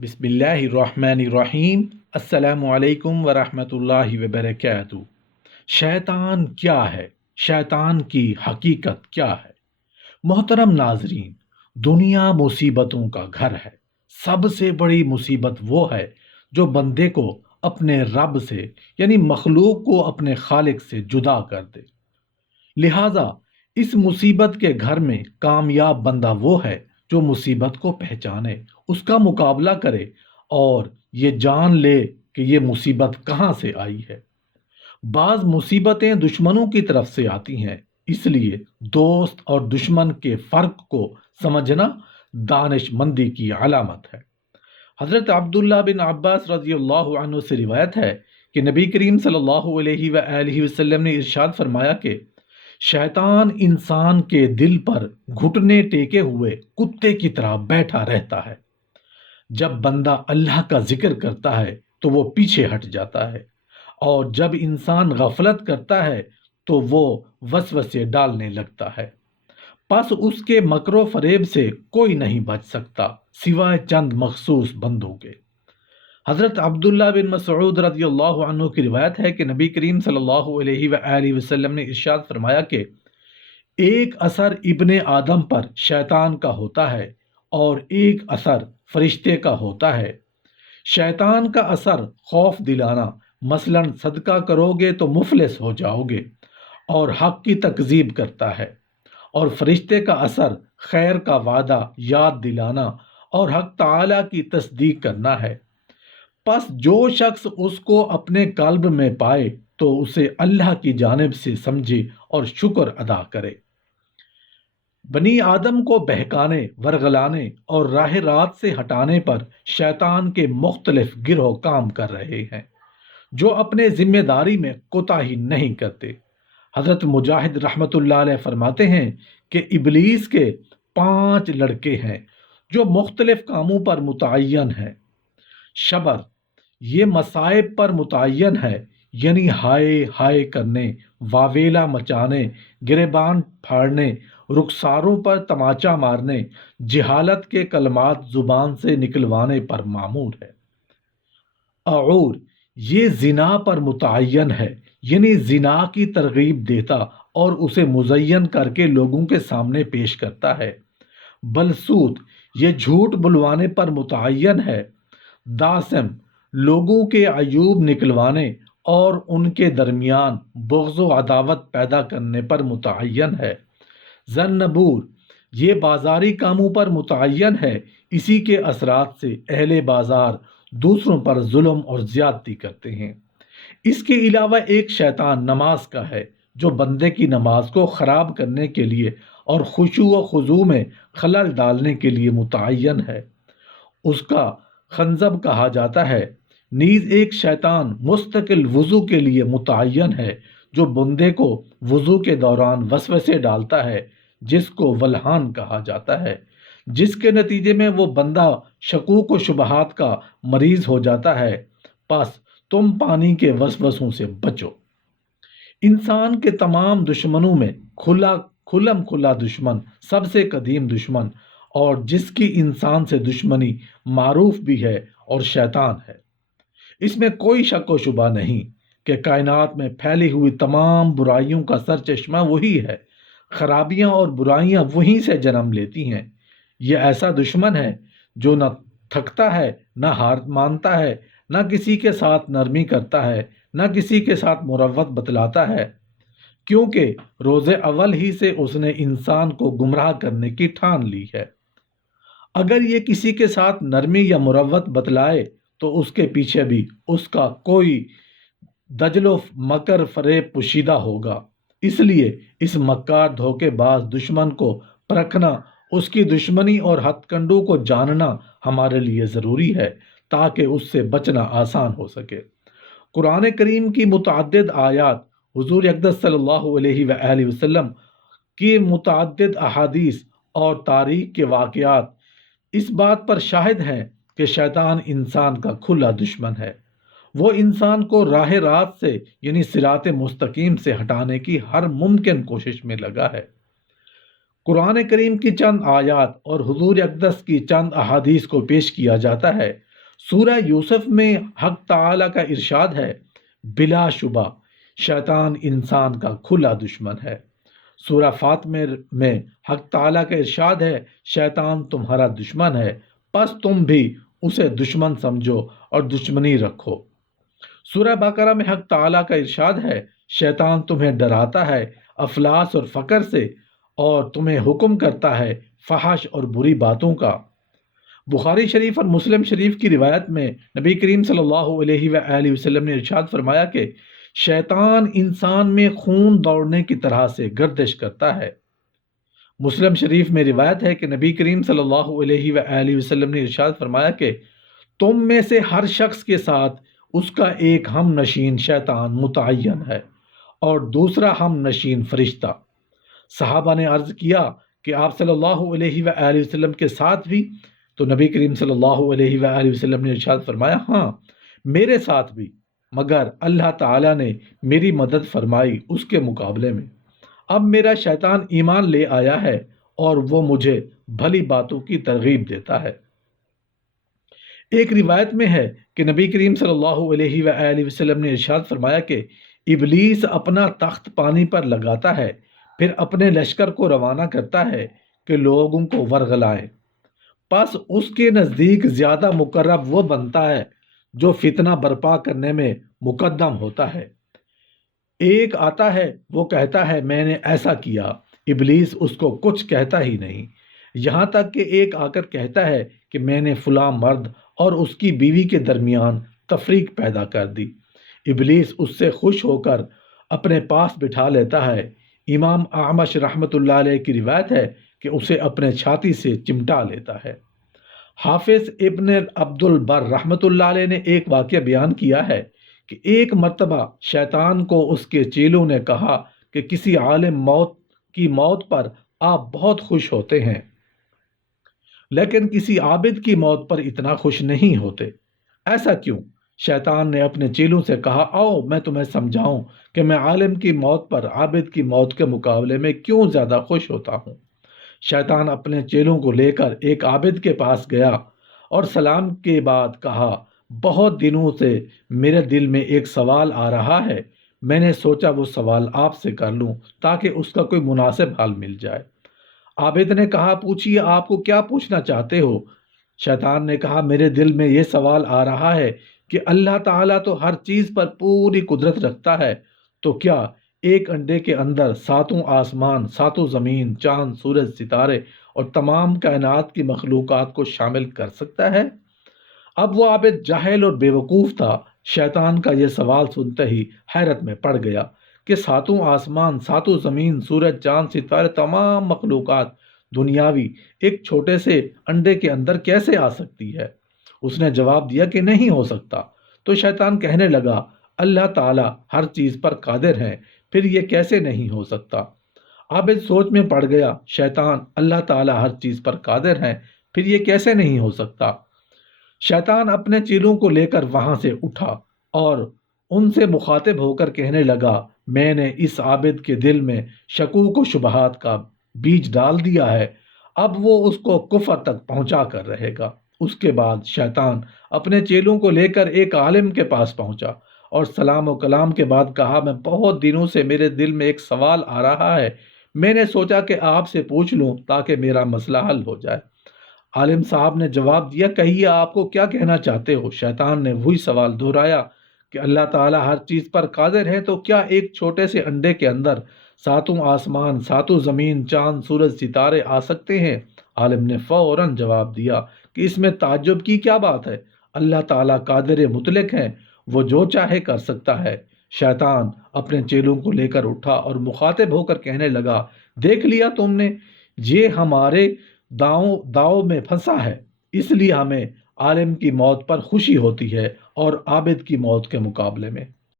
بسم اللہ الرحمن الرحیم۔ السلام علیکم ورحمۃ اللہ وبرکاتہ۔ شیطان کیا ہے؟ شیطان کی حقیقت کیا ہے؟ محترم ناظرین، دنیا مصیبتوں کا گھر ہے۔ سب سے بڑی مصیبت وہ ہے جو بندے کو اپنے رب سے یعنی مخلوق کو اپنے خالق سے جدا کر دے۔ لہٰذا اس مصیبت کے گھر میں کامیاب بندہ وہ ہے جو مصیبت کو پہچانے، اس کا مقابلہ کرے اور یہ جان لے کہ یہ مصیبت کہاں سے آئی ہے۔ بعض مصیبتیں دشمنوں کی طرف سے آتی ہیں، اس لیے دوست اور دشمن کے فرق کو سمجھنا دانش مندی کی علامت ہے۔ حضرت عبداللہ بن عباس رضی اللہ عنہ سے روایت ہے کہ نبی کریم صلی اللہ علیہ وآلہ وسلم نے ارشاد فرمایا کہ شیطان انسان کے دل پر گھٹنے ٹیکے ہوئے کتے کی طرح بیٹھا رہتا ہے۔ جب بندہ اللہ کا ذکر کرتا ہے تو وہ پیچھے ہٹ جاتا ہے، اور جب انسان غفلت کرتا ہے تو وہ وسوسے ڈالنے لگتا ہے۔ پس اس کے مکر و فریب سے کوئی نہیں بچ سکتا سوائے چند مخصوص بندوں کے۔ حضرت عبداللہ بن مسعود رضی اللہ عنہ کی روایت ہے کہ نبی کریم صلی اللہ علیہ وآلہ وسلم نے ارشاد فرمایا کہ ایک اثر ابن آدم پر شیطان کا ہوتا ہے اور ایک اثر فرشتے کا ہوتا ہے۔ شیطان کا اثر خوف دلانا، مثلا صدقہ کرو گے تو مفلس ہو جاؤ گے، اور حق کی تکذیب کرتا ہے، اور فرشتے کا اثر خیر کا وعدہ یاد دلانا اور حق تعالی کی تصدیق کرنا ہے۔ پس جو شخص اس کو اپنے قلب میں پائے تو اسے اللہ کی جانب سے سمجھے اور شکر ادا کرے۔ بنی آدم کو بہکانے، ورغلانے اور راہ راست سے ہٹانے پر شیطان کے مختلف گروہ کام کر رہے ہیں جو اپنے ذمہ داری میں کوتاہی نہیں کرتے۔ حضرت مجاہد رحمۃ اللہ علیہ فرماتے ہیں کہ ابلیس کے 5 لڑکے ہیں جو مختلف کاموں پر متعین ہیں۔ شبر، یہ مصائب پر متعین ہے، یعنی ہائے ہائے کرنے، واویلا مچانے، گریبان پھاڑنے، رخساروں پر تماچا مارنے، جہالت کے کلمات زبان سے نکلوانے پر مامور ہے۔ اعور، یہ زنا پر متعین ہے، یعنی زنا کی ترغیب دیتا اور اسے مزین کر کے لوگوں کے سامنے پیش کرتا ہے۔ بلسوت، یہ جھوٹ بلوانے پر متعین ہے۔ داسم، لوگوں کے عیوب نکلوانے اور ان کے درمیان بغض و عداوت پیدا کرنے پر متعین ہے۔ ذنبور، یہ بازاری کاموں پر متعین ہے، اسی کے اثرات سے اہل بازار دوسروں پر ظلم اور زیادتی کرتے ہیں۔ اس کے علاوہ ایک شیطان نماز کا ہے جو بندے کی نماز کو خراب کرنے کے لیے اور خشوع و خضوع میں خلل ڈالنے کے لیے متعین ہے۔ اس کا خنزب کہا جاتا ہے۔ نیز ایک شیطان مستقل وضو کے لیے متعین ہے جو بندے کو وضو کے دوران وسوسے ڈالتا ہے، جس کو ولہان کہا جاتا ہے، جس کے نتیجے میں وہ بندہ شکوک و شبہات کا مریض ہو جاتا ہے۔ پس تم پانی کے وسوسوں سے بچو۔ انسان کے تمام دشمنوں میں کھلم کھلا دشمن، سب سے قدیم دشمن اور جس کی انسان سے دشمنی معروف بھی ہے اور شیطان ہے۔ اس میں کوئی شک و شبہ نہیں کہ کائنات میں پھیلی ہوئی تمام برائیوں کا سرچشمہ وہی ہے۔ خرابیاں اور برائیاں وہیں سے جنم لیتی ہیں۔ یہ ایسا دشمن ہے جو نہ تھکتا ہے، نہ ہار مانتا ہے، نہ کسی کے ساتھ نرمی کرتا ہے، نہ کسی کے ساتھ مروت بتلاتا ہے، کیونکہ روز اول ہی سے اس نے انسان کو گمراہ کرنے کی ٹھان لی ہے۔ اگر یہ کسی کے ساتھ نرمی یا مروت بتلائے تو اس کے پیچھے بھی اس کا کوئی دجل و مکر فریب پوشیدہ ہوگا۔ اس لیے اس مکار دھوکے باز دشمن کو پرکھنا، اس کی دشمنی اور ہتھ کنڈوں کو جاننا ہمارے لیے ضروری ہے تاکہ اس سے بچنا آسان ہو سکے۔ قرآن کریم کی متعدد آیات، حضور اقدس صلی اللہ علیہ وآلہ وسلم کی متعدد احادیث اور تاریخ کے واقعات اس بات پر شاہد ہیں کہ شیطان انسان کا کھلا دشمن ہے۔ وہ انسان کو راہ راست سے یعنی صراط مستقیم سے ہٹانے کی ہر ممکن کوشش میں لگا ہے۔ قرآن کریم کی چند آیات اور حضور اقدس کی چند احادیث کو پیش کیا جاتا ہے سورہ یوسف میں حق تعالی کا ارشاد ہے، بلا شبہ شیطان انسان کا کھلا دشمن ہے۔ سورہ فاطمہ میں حق تعالی کا ارشاد ہے، شیطان تمہارا دشمن ہے، پس تم بھی اسے دشمن سمجھو اور دشمنی رکھو۔ سورہ بقرہ میں حق تعالی کا ارشاد ہے، شیطان تمہیں ڈراتا ہے افلاس اور فقر سے اور تمہیں حکم کرتا ہے فحش اور بری باتوں کا۔ بخاری شریف اور مسلم شریف کی روایت میں نبی کریم صلی اللہ علیہ وآلہ وسلم نے ارشاد فرمایا کہ شیطان انسان میں خون دوڑنے کی طرح سے گردش کرتا ہے۔ مسلم شریف میں روایت ہے کہ نبی کریم صلی اللہ علیہ وآلہ وسلم نے ارشاد فرمایا کہ تم میں سے ہر شخص کے ساتھ اس کا ایک ہم نشین شیطان متعین ہے اور دوسرا ہم نشین فرشتہ۔ صحابہ نے عرض کیا کہ آپ صلی اللہ علیہ وآلہ وسلم کے ساتھ بھی؟ تو نبی کریم صلی اللہ علیہ وآلہ وسلم نے ارشاد فرمایا، ہاں میرے ساتھ بھی، مگر اللہ تعالیٰ نے میری مدد فرمائی اس کے مقابلے میں۔ اب میرا شیطان ایمان لے آیا ہے اور وہ مجھے بھلی باتوں کی ترغیب دیتا ہے۔ ایک روایت میں ہے کہ نبی کریم صلی اللہ علیہ وآلہ وسلم نے ارشاد فرمایا کہ ابلیس اپنا تخت پانی پر لگاتا ہے، پھر اپنے لشکر کو روانہ کرتا ہے کہ لوگوں کو ورغلائیں، پس اس کے نزدیک زیادہ مقرب وہ بنتا ہے جو فتنہ برپا کرنے میں مقدم ہوتا ہے۔ ایک آتا ہے، وہ کہتا ہے میں نے ایسا کیا، ابلیس اس کو کچھ کہتا ہی نہیں، یہاں تک کہ ایک آ کر کہتا ہے کہ میں نے فلاں مرد اور اس کی بیوی کے درمیان تفریق پیدا کر دی۔ ابلیس اس سے خوش ہو کر اپنے پاس بٹھا لیتا ہے۔ امام اعمش رحمۃ اللہ علیہ کی روایت ہے کہ اسے اپنے چھاتی سے چمٹا لیتا ہے۔ حافظ ابن عبد البر رحمۃ اللہ علیہ نے ایک واقعہ بیان کیا ہے کہ ایک مرتبہ شیطان کو اس کے چیلوں نے کہا کہ کسی عالم کی موت پر آپ بہت خوش ہوتے ہیں، لیکن کسی عابد کی موت پر اتنا خوش نہیں ہوتے، ایسا کیوں؟ شیطان نے اپنے چیلوں سے کہا، آؤ میں تمہیں سمجھاؤں کہ میں عالم کی موت پر عابد کی موت کے مقابلے میں کیوں زیادہ خوش ہوتا ہوں۔ شیطان اپنے چیلوں کو لے کر ایک عابد کے پاس گیا اور سلام کے بعد کہا، بہت دنوں سے میرے دل میں ایک سوال آ رہا ہے، میں نے سوچا وہ سوال آپ سے کر لوں تاکہ اس کا کوئی مناسب حل مل جائے۔ عابد نے کہا، پوچھیے آپ کو کیا پوچھنا چاہتے ہو؟ شیطان نے کہا، میرے دل میں یہ سوال آ رہا ہے کہ اللہ تعالیٰ تو ہر چیز پر پوری قدرت رکھتا ہے، تو کیا ایک انڈے کے اندر ساتوں آسمان، ساتوں زمین، چاند، سورج، ستارے اور تمام کائنات کی مخلوقات کو شامل کر سکتا ہے؟ اب وہ عابد جاہل اور بے وقوف تھا۔ شیطان کا یہ سوال سنتے ہی حیرت میں پڑ گیا کہ ساتوں آسمان، ساتوں زمین، سورج، چاند، ستارے، تمام مخلوقات دنیاوی ایک چھوٹے سے انڈے کے اندر کیسے آ سکتی ہے؟ اس نے جواب دیا کہ نہیں ہو سکتا۔ تو شیطان کہنے لگا، اللہ تعالیٰ ہر چیز پر قادر ہے، پھر یہ کیسے نہیں ہو سکتا؟ عابد سوچ میں پڑ گیا، شیطان اللہ تعالیٰ ہر چیز پر قادر ہے، پھر یہ کیسے نہیں ہو سکتا؟ شیطان اپنے چیلوں کو لے کر وہاں سے اٹھا اور ان سے مخاطب ہو کر کہنے لگا، میں نے اس عابد کے دل میں شکوک و شبہات کا بیج ڈال دیا ہے، اب وہ اس کو کفر تک پہنچا کر رہے گا۔ اس کے بعد شیطان اپنے چیلوں کو لے کر ایک عالم کے پاس پہنچا اور سلام و کلام کے بعد کہا، میں بہت دنوں سے میرے دل میں ایک سوال آ رہا ہے، میں نے سوچا کہ آپ سے پوچھ لوں تاکہ میرا مسئلہ حل ہو جائے۔ عالم صاحب نے جواب دیا، کہیے آپ کو کیا کہنا چاہتے ہو؟ شیطان نے وہی سوال دہرایا کہ اللہ تعالیٰ ہر چیز پر قادر ہے، تو کیا ایک چھوٹے سے انڈے کے اندر ساتوں آسمان، ساتوں زمین، چاند، سورج، ستارے آ سکتے ہیں؟ عالم نے فوراً جواب دیا کہ اس میں تعجب کی کیا بات ہے، اللہ تعالیٰ قادر مطلق ہے، وہ جو چاہے کر سکتا ہے۔ شیطان اپنے چیلوں کو لے کر اٹھا اور مخاطب ہو کر کہنے لگا، دیکھ لیا تم نے، یہ ہمارے داؤ میں پھنسا ہے، اس لیے ہمیں عالم کی موت پر خوشی ہوتی ہے اور عابد کی موت کے مقابلے میں